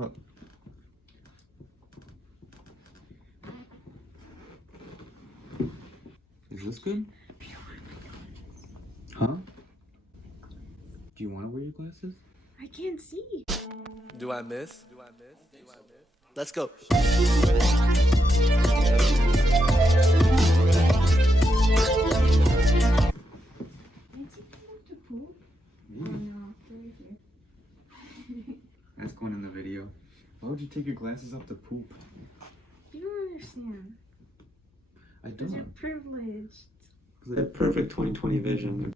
Oh. Is this good? Huh? Do you want to wear your glasses? I can't see. Do I miss? Let's go. That's going in the video. Why would you take your glasses off to poop? You don't understand. I Because you're don't. privileged. Because I have perfect 20/20 vision.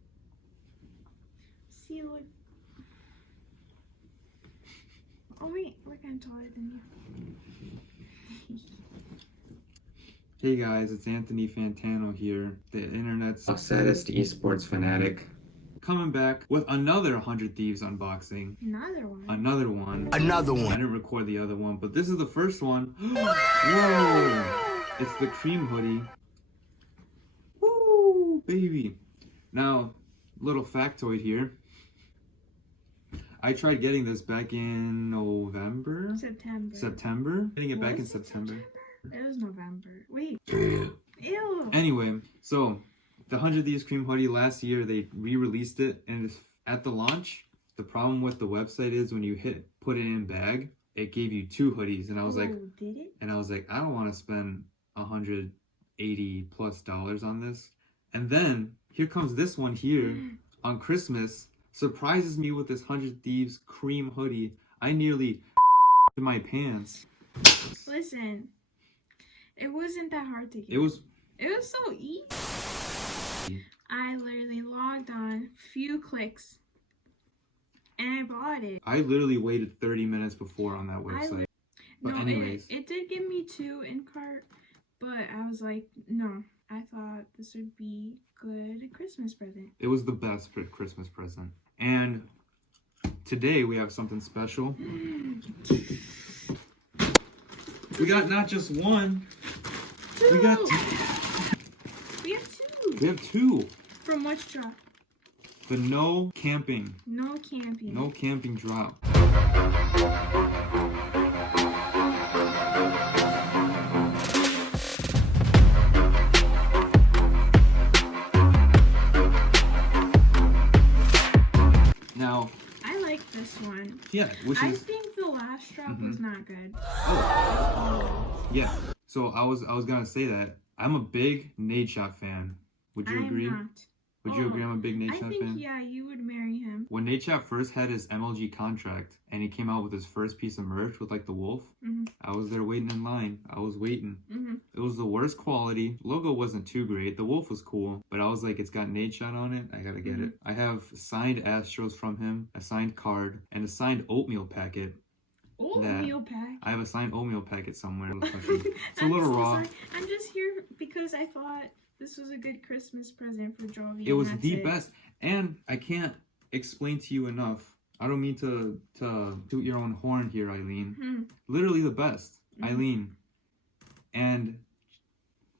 See, look. Oh wait, look, I'm taller than you. Hey guys, it's Anthony Fantano here, the internet's saddest esports fanatic. Coming back with another 100 Thieves unboxing. Another one. Another one. Another one. I didn't record the other one, but this is the first one. Whoa! It's the cream hoodie. Woo, baby. Now, little factoid here. I tried getting this back in November? September? Getting it back in September. It was November. Wait. Ew. Anyway, so the 100 Thieves cream hoodie last year, they re-released it, and at the launch, the problem with the website is when you put it in bag, it gave you 2 hoodies, and I was like, did it? And I was like, I don't want to spend $180+ on this. And then here comes this one here on Christmas, surprises me with this 100 Thieves cream hoodie. I nearly in my pants. Listen, it wasn't that hard to get. It was so easy. I literally logged on, few clicks, and I bought it. I literally waited 30 minutes before on that website. But anyways. It did give me 2 in cart, but I was like, no. I thought this would be good Christmas present. It was the best Christmas present. And today we have something special. We got not just one. 2. We got 2. We have 2. We have 2. From which drop? The No Camping. No Camping. No Camping drop. Now, I like this one. yeah, I think the last drop was not good. Oh, yeah. So I was gonna say that I'm a big Nade Shot fan. Would you agree? I'm not. Would you agree I'm a big Nade Shot fan? I think, yeah, you would marry him. When Nade Shot first had his MLG contract and he came out with his first piece of merch with like the wolf, I was there waiting in line. I was waiting. It was the worst quality. Logo wasn't too great. The wolf was cool, but I was like, it's got Nade Shot on it. I gotta get it. I have signed Astros from him, a signed card, and a signed oatmeal packet. Oatmeal packet? I have a signed oatmeal packet somewhere. It's a little raw. Sorry. I'm just here because I thought this was a good Christmas present for Govi. It was the best. And I can't explain to you enough. I don't mean to toot your own horn here, Eileen. Literally the best, Eileen. And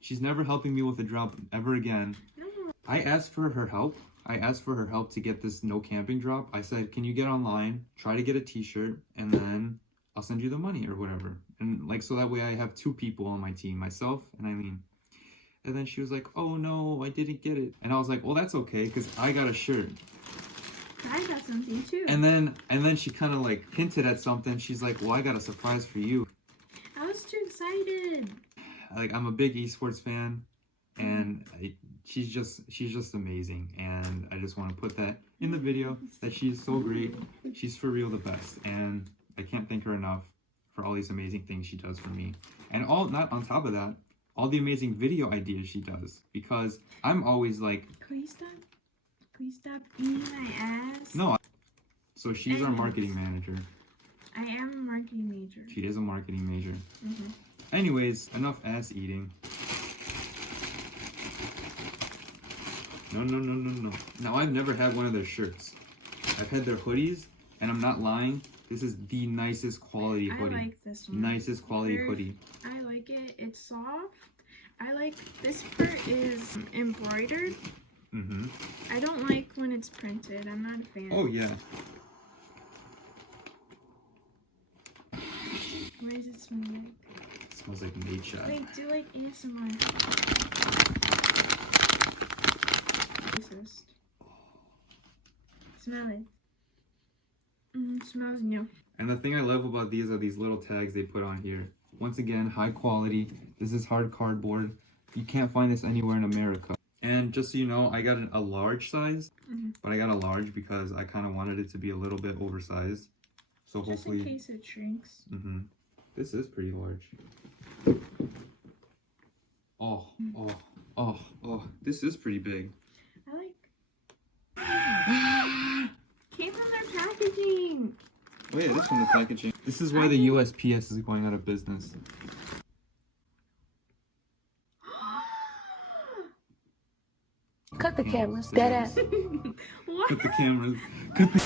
she's never helping me with a drop ever again. No. I asked for her help. I asked for her help to get this No Camping drop. I said, can you get online, try to get a t-shirt, and then I'll send you the money or whatever. And like, so that way I have 2 people on my team, myself and Eileen. And then she was like, oh no, I didn't get it. And I was like, well, that's okay, because I got a shirt. I got something too. And then she kind of like hinted at something. She's like, well, I got a surprise for you. I was too excited. Like, I'm a big esports fan, and she's just amazing. And I just want to put that in the video, that she's so great. She's for real the best. And I can't thank her enough for all these amazing things she does for me. And not on top of that, all the amazing video ideas she does, because I'm always like, Can you stop eating my ass? no. So she's our marketing manager. I am a marketing major. She is a marketing major. Anyways, enough ass eating. No. Now, I've never had one of their shirts. I've had their hoodies, and I'm not lying. This is the nicest quality hoodie. I like this one. Nicest quality hoodie. I like it. It's soft. I like this part is embroidered. I don't like when it's printed. I'm not a fan. Oh yeah. What does it smell like? It smells like nature. Wait, do like ASMR. Racist. Smell it. Smells new. And the thing I love about these are these little tags they put on here. Once again, high quality. This is hard cardboard. You can't find this anywhere in America. And just so you know, I got a large size, but I got a large because I kind of wanted it to be a little bit oversized. So just hopefully, in case it shrinks. This is pretty large. Oh, this is pretty big. I like. Came from their packaging. Oh yeah, this from the packaging. This is why the USPS is going out of business. Cut the cameras. Dead ass. What? Cut the cameras. Cut the...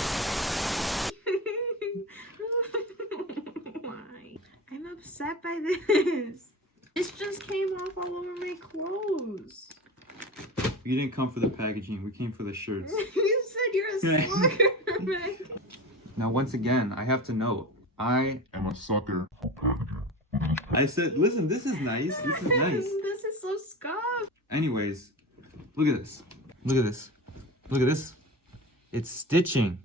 Why? I'm upset by this. This just came off all over my clothes. We didn't come for the packaging. We came for the shirts. You said you're a sucker. Now, once again, I have to note, I am a sucker for packaging. I said, listen, this is nice. This is nice. This is so scuffed. Anyways, look at this. Look at this. Look at this. It's stitching.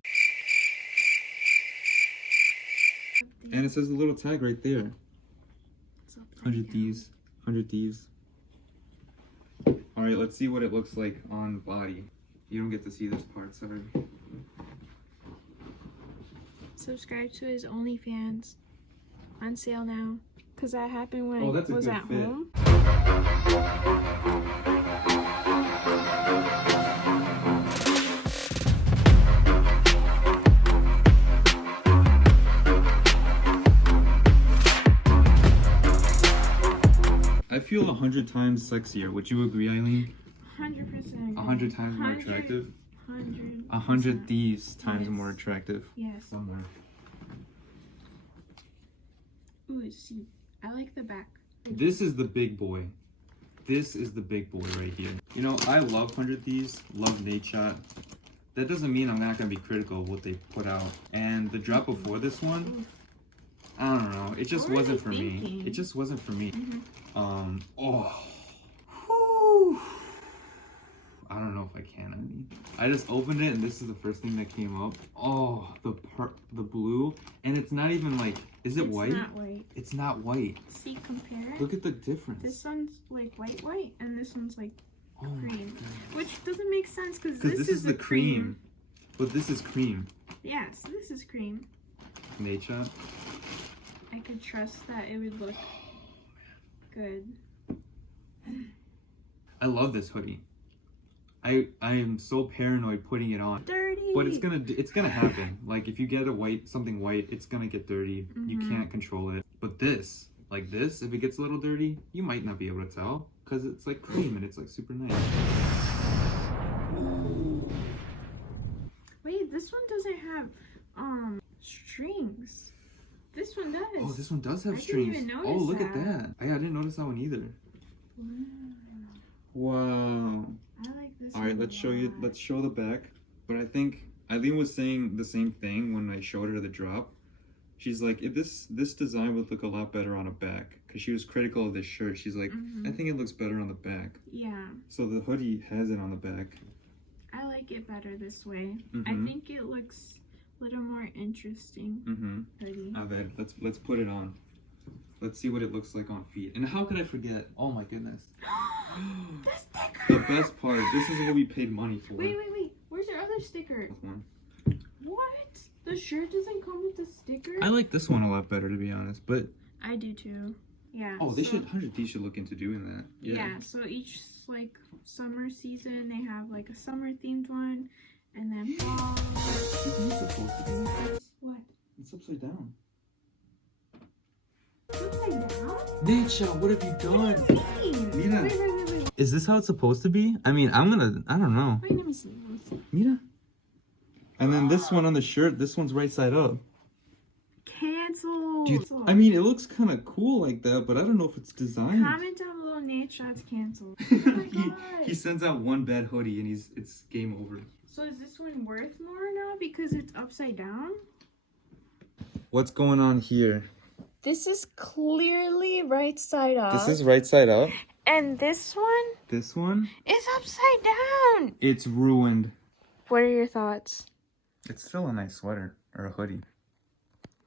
And it says the little tag right there. 100 Thieves. 100 Thieves. Alright, let's see what it looks like on body. You don't get to see this part, sorry. Subscribe to his OnlyFans. On sale now. Because that happened when I that's a was good at fit. home. I feel 100 times sexier. Would you agree, Eileen? 100%. 100 times more attractive? 100. 100 Thieves times Yes. more attractive. Yes. Somewhere. Ooh, see. I like the back. This is the big boy. This is the big boy right here. You know, I love 100 Thieves, love Nate Shot. That doesn't mean I'm not going to be critical of what they put out. And the drop before this one, I don't know. It just wasn't for me. It just wasn't for me. Whew. I don't know if I can. I mean, I just opened it and this is the first thing that came up. Oh, the blue, and it's not even like. Is it white? It's not white. It's not white. See, compare it. Look at the difference. This one's like white, and this one's like Oh my cream, God. which doesn't make sense because this is the cream. But this is cream. Yeah, so this is cream. Nate Shot. I could trust that it would look good. I love this hoodie. I am so paranoid putting it on. Dirty. But it's gonna happen. Like if you get something white, it's gonna get dirty. You can't control it. But this, like this, if it gets a little dirty, you might not be able to tell because it's like cream and it's like super nice. Wait, this one doesn't have strings. This one does. Oh, this one does have I strings. didn't even Oh, notice look at that. I didn't notice that one either. Wow. I like this. All right, let's show you. Let's show the back. But I think Eileen was saying the same thing when I showed her the drop. She's like, if this design would look a lot better on a back, because she was critical of this shirt. She's like, I think it looks better on the back. Yeah. So the hoodie has it on the back. I like it better this way. I think it looks a little more interesting. Hoodie. I bet. Let's put it on. Let's see what it looks like on feet. And how could I forget? Oh my goodness. The sticker! The best part. This is what we paid money for. Wait. Where's your other sticker? This one. What? The shirt doesn't come with the sticker? I like this one a lot better, to be honest. But I do too. Yeah. oh, they should 100 Thieves should look into doing that. Yeah. So each like summer season they have like a summer themed one, and then fall. Isn't it supposed to be like this? What? It's upside down. Upside down? Nature, what have you done? Mira. Wait. Is this how it's supposed to be? I mean, I don't know. Wait, let me see. Mira. And then this one on the shirt, this one's right side up. Cancel. I mean, it looks kind of cool like that, but I don't know if it's designed. Comment down below. Nate Shot's canceled. Oh my God. he sends out one bad hoodie and it's game over. So is this one worth more now because it's upside down? What's going on here? This is clearly right side up. This is right side up. And this one This one, is upside down. it's ruined. What are your thoughts? It's still a nice sweater or a hoodie.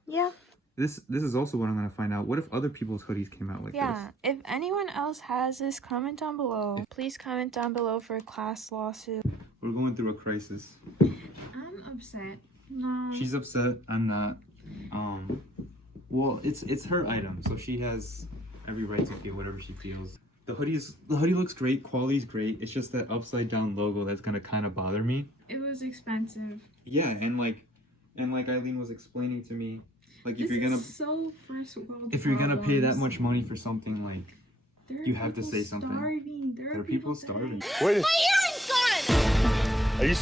Yeah. This is also what I'm gonna find out. What if other people's hoodies came out like Yeah. If anyone else has this, comment down below. Please comment down below for a class lawsuit. this? We're going through a crisis. I'm upset. No. She's upset. I'm not. Well, it's her item, so she has every right to feel whatever she feels. The hoodie looks great. Quality's great. It's just that upside down logo that's gonna kind of bother me. It was expensive. Yeah, and like Eileen was explaining to me, like This is so first world if you're gonna pay that problems. much money for something, like There are you have to people say something. Starving. There are people starving. Wait. My earring's gone! Are you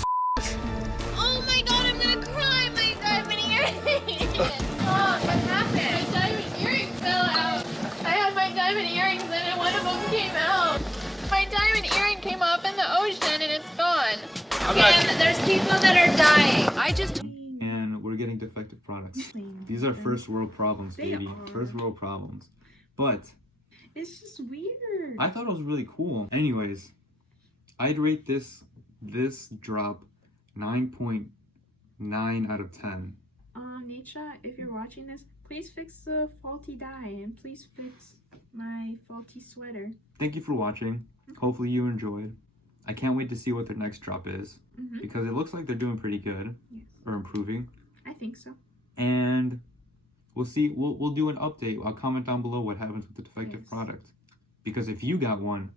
Oh my god, I'm gonna cry! My diamond earring! Oh, what happened? My diamond earring fell out. I had my diamond earrings and one of them came out. My diamond earring came off in the ocean and it's gone. And there's people that are dying. I just... And we're getting defective products. These are first world problems, They baby. are. First world problems. But It's just weird. I thought it was really cool. Anyways, I'd rate this drop 9.9 out of 10. Nietzsche, if you're watching this, please fix the faulty dye and please fix my faulty sweater. Thank you for watching. Hopefully you enjoyed. I can't wait to see what their next drop is because it looks like they're doing pretty good Yes, or improving. I think so. And we'll see. We'll do an update. I'll comment down below what happens with the defective Yes. product. Because if you got one,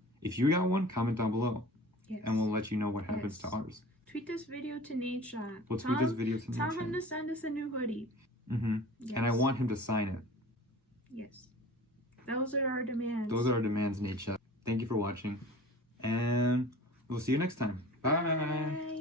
comment down below, Yes. and we'll let you know what happens Yes. to ours. Tweet this video to Nietzsche. We'll tweet this video to Tell Nietzsche. him to send us a new hoodie. Yes. And I want him to sign it. Yes. Those are our demands. Those are our demands, Nietzsche. Thank you for watching, and we'll see you next time. Bye. Bye.